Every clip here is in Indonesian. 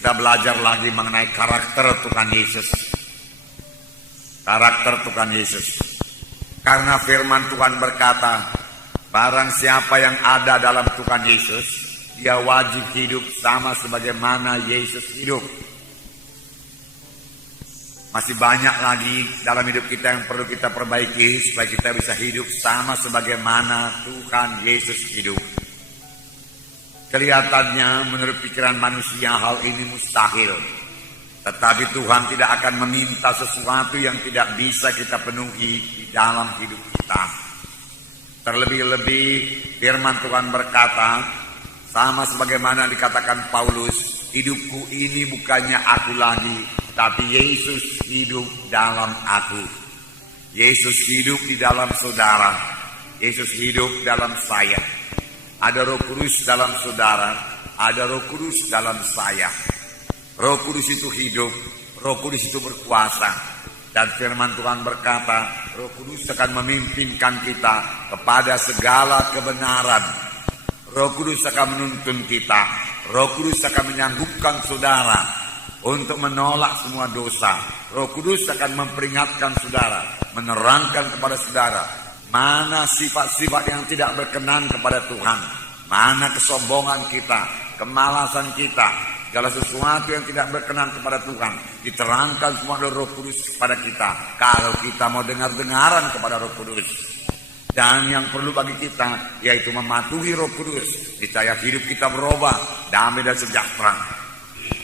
Kita belajar lagi mengenai karakter Tuhan Yesus. Karakter Tuhan Yesus. Karena firman Tuhan berkata, barang siapa yang ada dalam Tuhan Yesus, dia wajib hidup sama sebagaimana Yesus hidup. Masih banyak lagi dalam hidup kita yang perlu kita perbaiki supaya kita bisa hidup sama sebagaimana Tuhan Yesus hidup. Kelihatannya menurut pikiran manusia hal ini mustahil. Tetapi Tuhan tidak akan meminta sesuatu yang tidak bisa kita penuhi di dalam hidup kita. Terlebih-lebih firman Tuhan berkata, sama sebagaimana dikatakan Paulus, hidupku ini bukannya aku lagi, tapi Yesus hidup dalam aku. Yesus hidup di dalam saudara. Yesus hidup dalam saya. Ada Roh Kudus dalam saudara, ada Roh Kudus dalam saya. Roh Kudus itu hidup, Roh Kudus itu berkuasa. Dan firman Tuhan berkata, Roh Kudus akan memimpinkan kita kepada segala kebenaran. Roh Kudus akan menuntun kita. Roh Kudus akan menyanggupkan saudara untuk menolak semua dosa. Roh Kudus akan memperingatkan saudara, menerangkan kepada saudara mana sifat-sifat yang tidak berkenan kepada Tuhan, mana kesombongan kita, kemalasan kita, segala sesuatu yang tidak berkenan kepada Tuhan diterangkan semua oleh Roh Kudus kepada kita. Kalau kita mau dengar-dengaran kepada Roh Kudus. Dan yang perlu bagi kita yaitu mematuhi Roh Kudus, niscaya hidup kita berubah, damai dan sejahtera.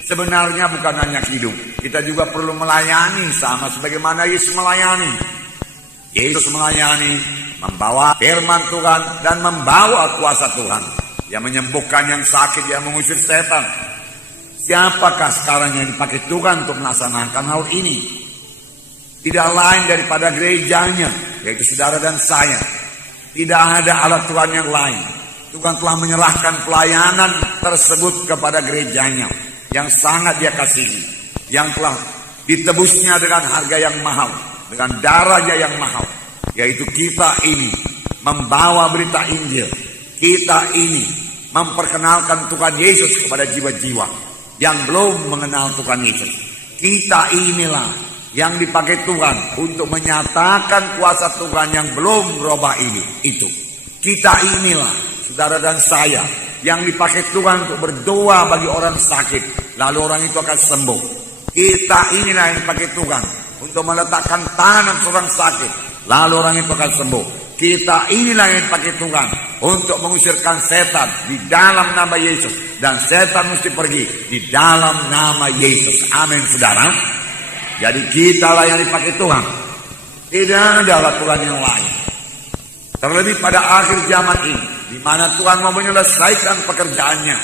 Sebenarnya bukan hanya hidup, kita juga perlu melayani sama sebagaimana Yesus melayani. Yesus melayani, membawa firman Tuhan dan membawa kuasa Tuhan. Yang menyembuhkan yang sakit, yang mengusir setan. Siapakah sekarang yang dipakai Tuhan untuk melaksanakan hal ini? Tidak lain daripada gerejanya, yaitu saudara dan saya. Tidak ada alat Tuhan yang lain. Tuhan telah menyerahkan pelayanan tersebut kepada gerejanya yang sangat dia kasihi, yang telah ditebusnya dengan harga yang mahal, dengan darahnya yang mahal, yaitu kita ini membawa berita Injil. Kita ini memperkenalkan Tuhan Yesus kepada jiwa-jiwa yang belum mengenal Tuhan Yesus. Kita inilah yang dipakai Tuhan untuk menyatakan kuasa Tuhan yang belum berubah ini. Itu kita inilah, saudara dan saya, yang dipakai Tuhan untuk berdoa bagi orang sakit, lalu orang itu akan sembuh. Kita inilah yang dipakai Tuhan untuk meletakkan tangan seorang sakit, lalu orang itu akan sembuh. Kita inilah yang dipakai Tuhan untuk mengusirkan setan di dalam nama Yesus, dan setan mesti pergi di dalam nama Yesus. Amin, saudara. Jadi kita lah yang dipakai Tuhan. Tidak ada Tuhan yang lain. Terlebih pada akhir zaman ini, di mana Tuhan mau menyelesaikan pekerjaannya.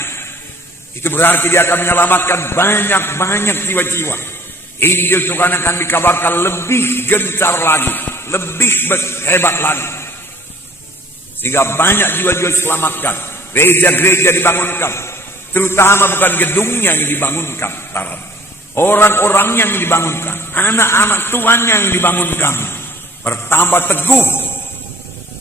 Itu berarti dia akan menyelamatkan banyak-banyak jiwa-jiwa. Injil Tuhan akan dikabarkan lebih gencar lagi, lebih hebat lagi. Sehingga banyak jiwa-jiwa diselamatkan. Gereja-gereja dibangunkan. Terutama bukan gedungnya yang dibangunkan, orang-orang yang dibangunkan, anak-anak Tuhan yang dibangunkan. Bertambah teguh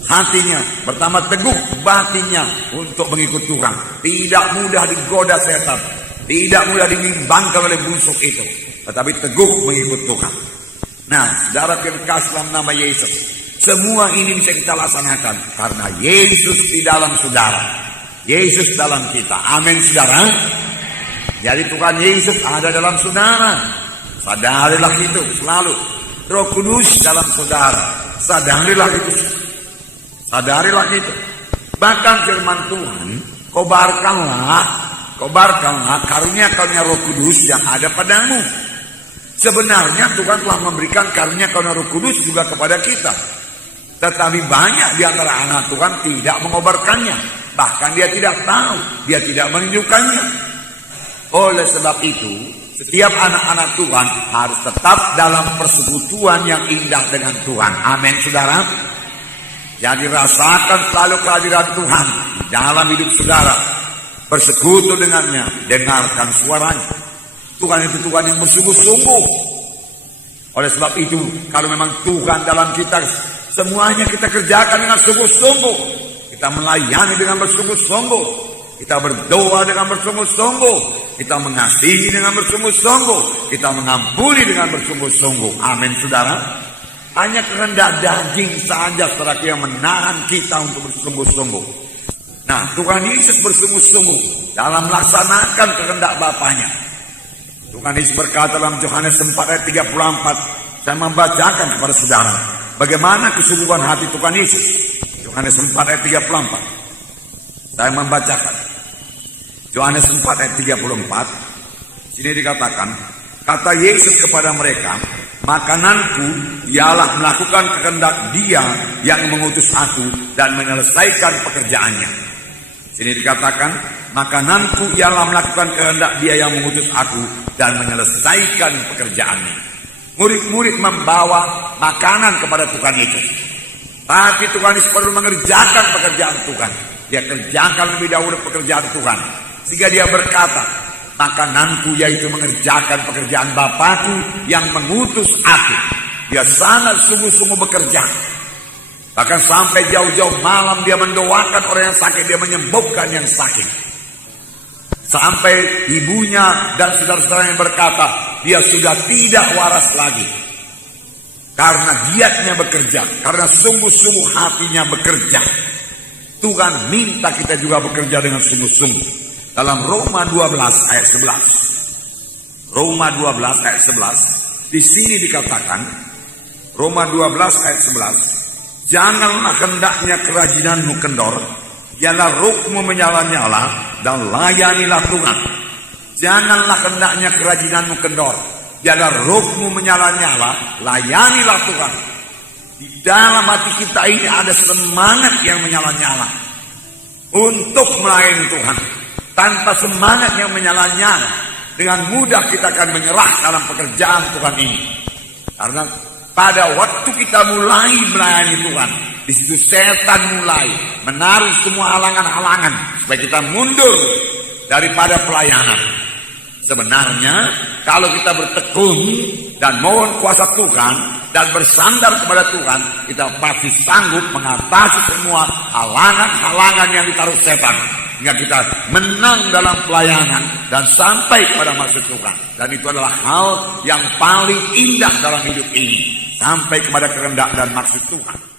hatinya, bertambah teguh batinnya untuk mengikut Tuhan. Tidak mudah digoda setan, tidak mudah dibimbangkan oleh busuk itu, tetapi teguh mengikut Tuhan. Nah, saudara yang kasih dalam nama Yesus, semua ini bisa kita laksanakan karena Yesus di dalam saudara, Yesus dalam kita. Amin, saudara. Jadi Tuhan Yesus ada dalam saudara. Sadarilah itu selalu. Roh Kudus dalam saudara. Sadarilah itu. Sadarilah itu. Bahkan firman Tuhan, kobarkanlah karunia-karunia Roh Kudus yang ada padamu. Sebenarnya Tuhan telah memberikan karunia-karunia Roh Kudus juga kepada kita. Tetapi banyak di antara anak Tuhan tidak mengobarkannya. Bahkan dia tidak tahu, dia tidak menunjukkannya. Oleh sebab itu, setiap anak-anak Tuhan harus tetap dalam persekutuan yang indah dengan Tuhan. Amin, saudara. Jadi rasakan selalu kehadiran Tuhan di dalam hidup saudara. Bersekutu dengannya, dengarkan suaranya. Tuhan itu Tuhan yang bersungguh-sungguh. Oleh sebab itu, kalau memang Tuhan dalam kita, semuanya kita kerjakan dengan sungguh-sungguh. Kita melayani dengan bersungguh-sungguh. Kita berdoa dengan bersungguh-sungguh. kita mengasihi dengan bersungguh-sungguh, kita mengampuni dengan bersungguh-sungguh. Amin, saudara. Hanya kehendak daging saja, saudara, yang menahan kita untuk bersungguh-sungguh. Nah, Tuhan Yesus bersungguh-sungguh dalam melaksanakan kehendak Bapanya. Tuhan Yesus berkata dalam Yohanes 4 ayat 34, saya membacakan kepada saudara bagaimana kesungguhan hati Tuhan Yesus. Yohanes 4 ayat 34. Saya membacakan. Yohanes 4 ayat 34. Sini dikatakan, kata Yesus kepada mereka, makananku ialah melakukan kehendak Dia yang mengutus aku dan menyelesaikan pekerjaannya. Sini dikatakan, makananku ialah melakukan kehendak Dia yang mengutus aku dan menyelesaikan pekerjaannya. Murid-murid membawa makanan kepada Tuhan Yesus. Tapi Tuhan Yesus perlu mengerjakan pekerjaan Tuhan. Dia kerjakan lebih dahulu pekerjaan Tuhan. Sehingga dia berkata, makananku yaitu mengerjakan pekerjaan Bapakku yang mengutus aku. Dia sangat sungguh-sungguh bekerja. Bahkan sampai jauh-jauh malam dia mendoakan orang yang sakit, dia menyembuhkan yang sakit. Sampai ibunya dan saudara-saudara yang berkata, dia sudah tidak waras lagi. Karena giatnya bekerja, karena sungguh-sungguh hatinya bekerja. Tuhan minta kita juga bekerja dengan sungguh-sungguh. Dalam Roma 12 ayat 11. Roma 12 ayat 11. Di sini dikatakan, Roma 12 ayat 11. Janganlah hendaknya kerajinanmu kendor, ialah rohmu menyala-nyala dan layanilah Tuhan. Janganlah hendaknya kerajinanmu kendor, ialah rohmu menyala-nyala, layanilah Tuhan. Di dalam hati kita ini ada semangat yang menyala-nyala untuk melayani Tuhan. Tanpa semangat yang menyala-nyala, dengan mudah kita akan menyerah dalam pekerjaan Tuhan ini. Karena pada waktu kita mulai melayani Tuhan, di situ setan mulai menaruh semua halangan-halangan supaya kita mundur daripada pelayanan. Sebenarnya kalau kita bertekun dan mohon kuasa Tuhan dan bersandar kepada Tuhan, kita pasti sanggup mengatasi semua halangan-halangan yang ditaruh setan, hingga kita menang dalam pelayanan dan sampai pada maksud Tuhan. Dan itu adalah hal yang paling indah dalam hidup ini, sampai kepada kehendak dan maksud Tuhan.